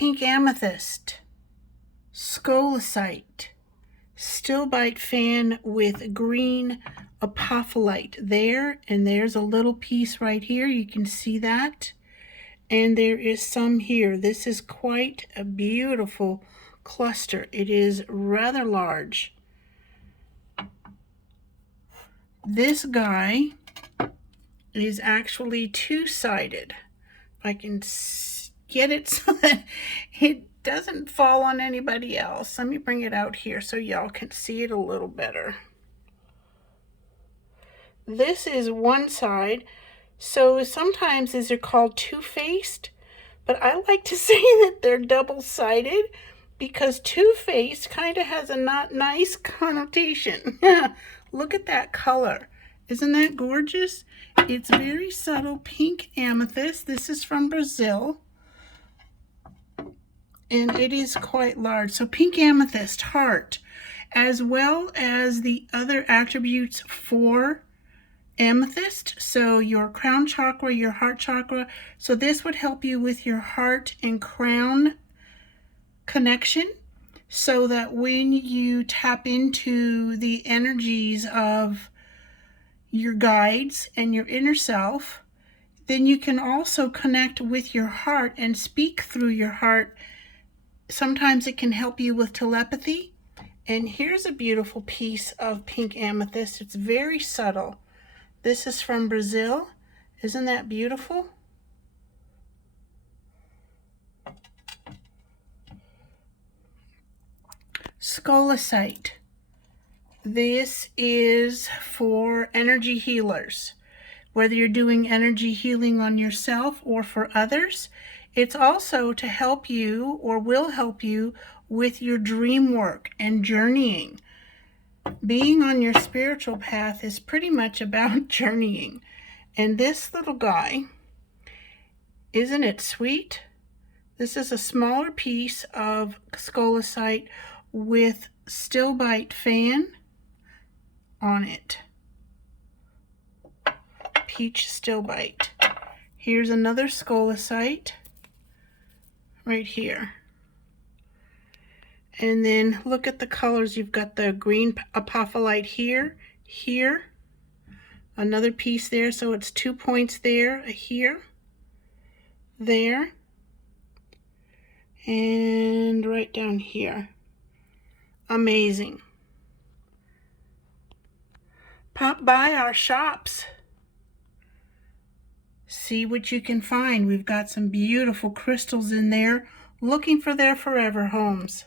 pink amethyst, scolecite, stillbite fan with green apophyllite there, and there's a little piece right here. You can see that. And there is some here. This is quite a beautiful cluster. It is rather large. This guy is actually two-sided. If I can get it so that it doesn't fall on anybody else. Let me bring it out here so y'all can see it a little better. This is one side. So sometimes these are called two-faced, but I like to say that they're double-sided because two-faced kind of has a not nice connotation. Look at that color. Isn't that gorgeous? It's very subtle pink amethyst. This is from Brazil, and it is quite large. So pink amethyst, heart, as well as the other attributes for amethyst. So your crown chakra, your heart chakra. So this would help you with your heart and crown connection, so that when you tap into the energies of your guides and your inner self, then you can also connect with your heart and speak through your heart. Sometimes it can help you with telepathy. And here's a beautiful piece of pink amethyst. It's very subtle. This is from Brazil. Isn't that beautiful? Scolecite. This is for energy healers. Whether you're doing energy healing on yourself or for others, it's also to help you, or will help you, with your dream work and journeying. Being on your spiritual path is pretty much about journeying. And this little guy, isn't it sweet? This is a smaller piece of scolecite with stillbite fan on it. Peach stillbite. Here's another scolecite right here. And then look at the colors. You've got the green apophyllite here, here, another piece there. So it's 2 points there, here, there, and right down here. Amazing. Pop by our shops. See what you can find. We've got some beautiful crystals in there, looking for their forever homes.